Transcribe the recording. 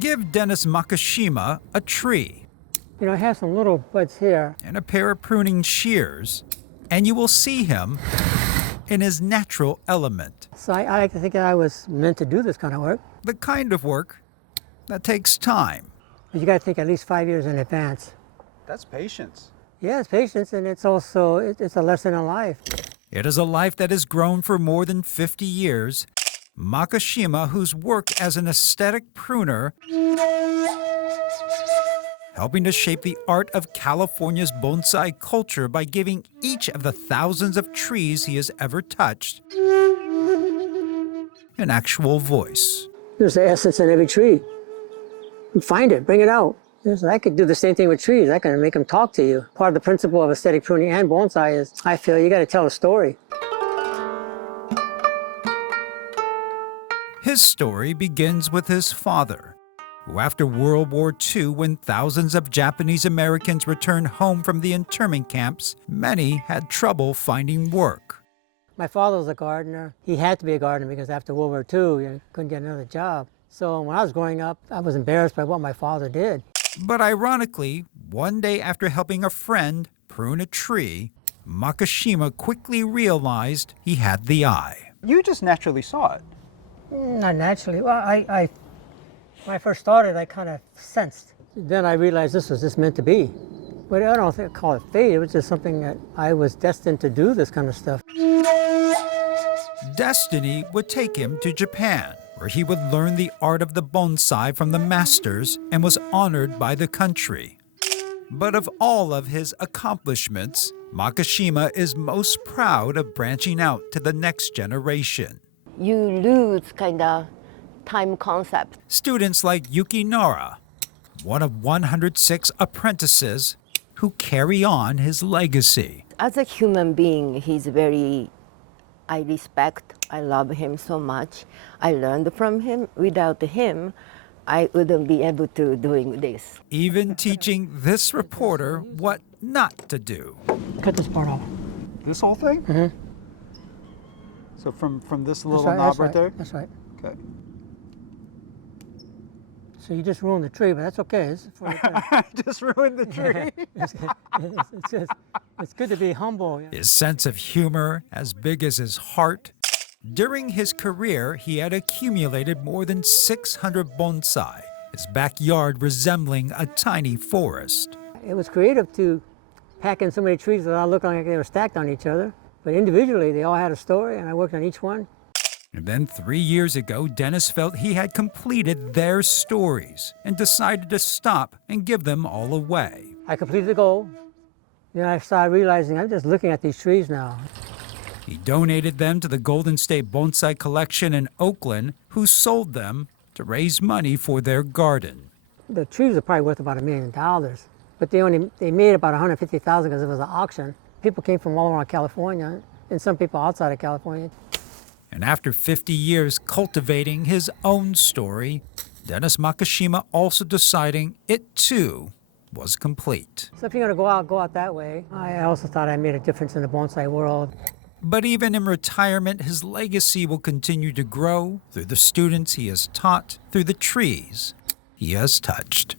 Give Dennis Makishima a tree. You know, I have some little buds here. And a pair of pruning shears, and you will see him in his natural element. So I like to think that I was meant to do this kind of work. The kind of work that takes time. But you got to think at least 5 years in advance. That's patience. Yeah, it's patience, and it's also it's a lesson in life. It is a life that has grown for more than 50 years. Makashima, whose work as an aesthetic pruner, helping to shape the art of California's bonsai culture by giving each of the thousands of trees he has ever touched an actual voice. There's the essence in every tree. You find it, bring it out. I could do the same thing with trees. I can make them talk to you. Part of the principle of aesthetic pruning and bonsai is, I feel you got to tell a story. His story begins with his father, who after World War II, when thousands of Japanese Americans returned home from the internment camps, many had trouble finding work. My father was a gardener. He had to be a gardener because after World War II, you couldn't get another job. So when I was growing up, I was embarrassed by what my father did. But ironically, one day after helping a friend prune a tree, Makashima quickly realized he had the eye. You just naturally saw it. Not naturally. Well, when I first started, I kind of sensed. Then I realized this was just meant to be. But I don't think I call it fate. It was just something that I was destined to do this kind of stuff. Destiny would take him to Japan, where he would learn the art of the bonsai from the masters and was honored by the country. But of all of his accomplishments, Makashima is most proud of branching out to the next generation. You lose kind of time concept. Students like Yuki Nara, one of 106 apprentices who carry on his legacy. As a human being, I respect, I love him so much. I learned from him. Without him, I wouldn't be able to doing this. Even teaching this reporter what not to do. Cut this part off. This whole thing? Mm-hmm. So from this little That's knob right, right there? That's right. Okay. So you just ruined the tree, but that's okay. Just ruined the tree. It's good to be humble. His sense of humor as big as his heart. During his career, he had accumulated more than 600 bonsai, his backyard resembling a tiny forest. It was creative to pack in so many trees without looking like they were stacked on each other. But individually, they all had a story, and I worked on each one. And then 3 years ago, Dennis felt he had completed their stories and decided to stop and give them all away. I completed the goal. Then I started realizing I'm just looking at these trees now. He donated them to the Golden State Bonsai Collection in Oakland, who sold them to raise money for their garden. The trees are probably worth about $1 million, but they made about $150,000 because it was an auction. People came from all around California, and some people outside of California. And after 50 years cultivating his own story, Dennis Makishima also deciding it too was complete. So if you're going to go out that way. I also thought I made a difference in the bonsai world. But even in retirement, his legacy will continue to grow through the students he has taught, through the trees he has touched.